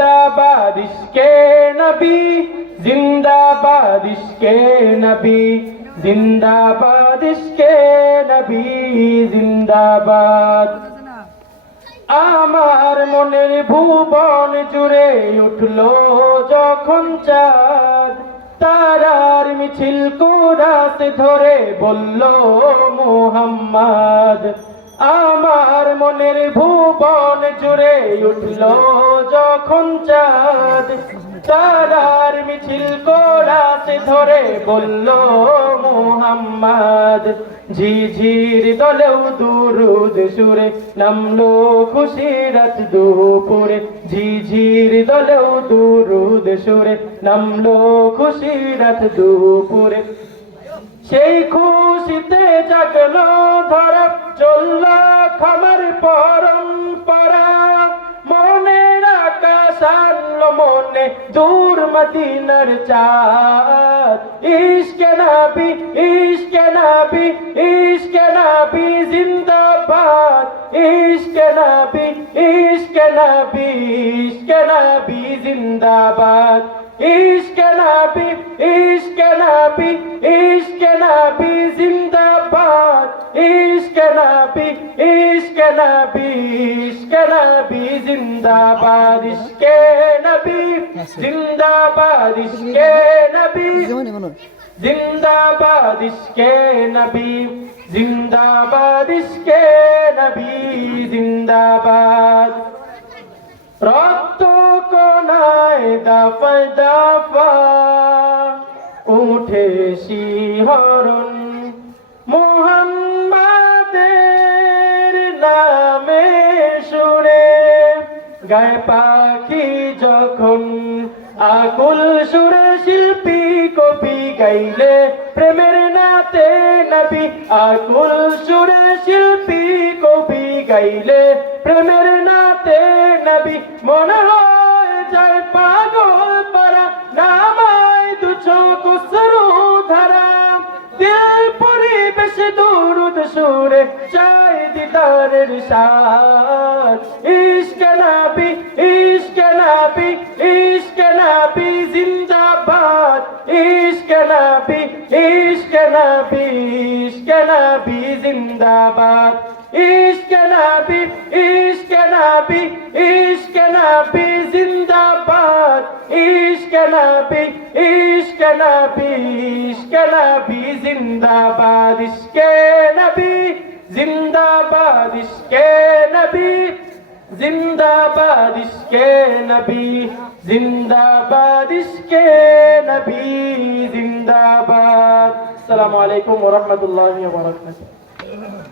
जिंदाबाद इश्के नबी, जिंदाबाद इश्के नबी, जिंदाबाद इश्के नबी, जिंदाबाद। আমার মনের ভুবন জুড়ে উঠলো যখন চাঁদ, তারার মিছিল কুরাস ধরে বলল মুহাম্মদ। আমার মনের ভুবন জুড়ে উঠলো যখন চাঁদ, তারার মিছিল কুরাস ধরে বলল মুহাম্মদ। ঝিঝির দলেও দুরুদ সুরে নামলো খুশিরাত দুপুরে, ঝিঝির দলেও দুরুদ সুরে নামলো খুশিরাত দুপুরে। সেই খুশিতে জাগলো ধরা, চলল খামার পরম্পরা, মনের আকাশ আনলো মনে দূর মদিনার চাঁদ। ইশকে নবী, ইশকে নবী, ইশকে নবী জিন্দাবাদ, ইশকে নবী, ইশকে নবী, ইশকে নবী জিন্দাবাদ, ইশকে নবী, ইশকে নবী, ইশকে নবী জিন্দাবাদ, ইশকে নবী, ইশকে নবী, ইশকে নবী জিন্দাবাদ, ইশকে নবী জিন্দাবাদ, ইশকে নবী জিন্দাবাদ, ইশকে নবী জিন্দাবাদ, ইশকে নবী জিন্দাবাদ। রক্ত কোনায় দফা দফা উঠে শিহরণ, মুহাম্মাদের নামে সুরে গায় পাখি যখন আকুল সুরে শিল্পী কবি গাইলে প্রেমের নাতে নবী, আকুল সুরে শিল্পী কবি গাইলে প্রেমের নাতে নবী। মনে হয় যায় পাগল পারা, নামায় দু চোখ অশ্রু ধারা, দিল পরিবেশ দুরুদ সুরে চাই দিদারের সাথ। ইশকে নবী, ইশকে নবী, ইশকে নবী জিন্দাবাদ, ইশকে নবী, ইশকে নবী, ইশকে নবী জিন্দাবাদ, ইশকে নবী, ইশকে নবী, ইশকে নবী জিন্দাবাদ, ইশকে নবী, ইশকে নবী, ইশকে নবী জিন্দাবাদ, ইশকে নবী জিন্দাবাদ, ইশকে নবী জিন্দাবাদ, ইশকে নবী জিন্দাবাদ, ইশকে নবী জিন্দাবাদ। আসসালামু আলাইকুম ওয়া রাহমাতুল্লাহি ওয়া বারাকাতুহু।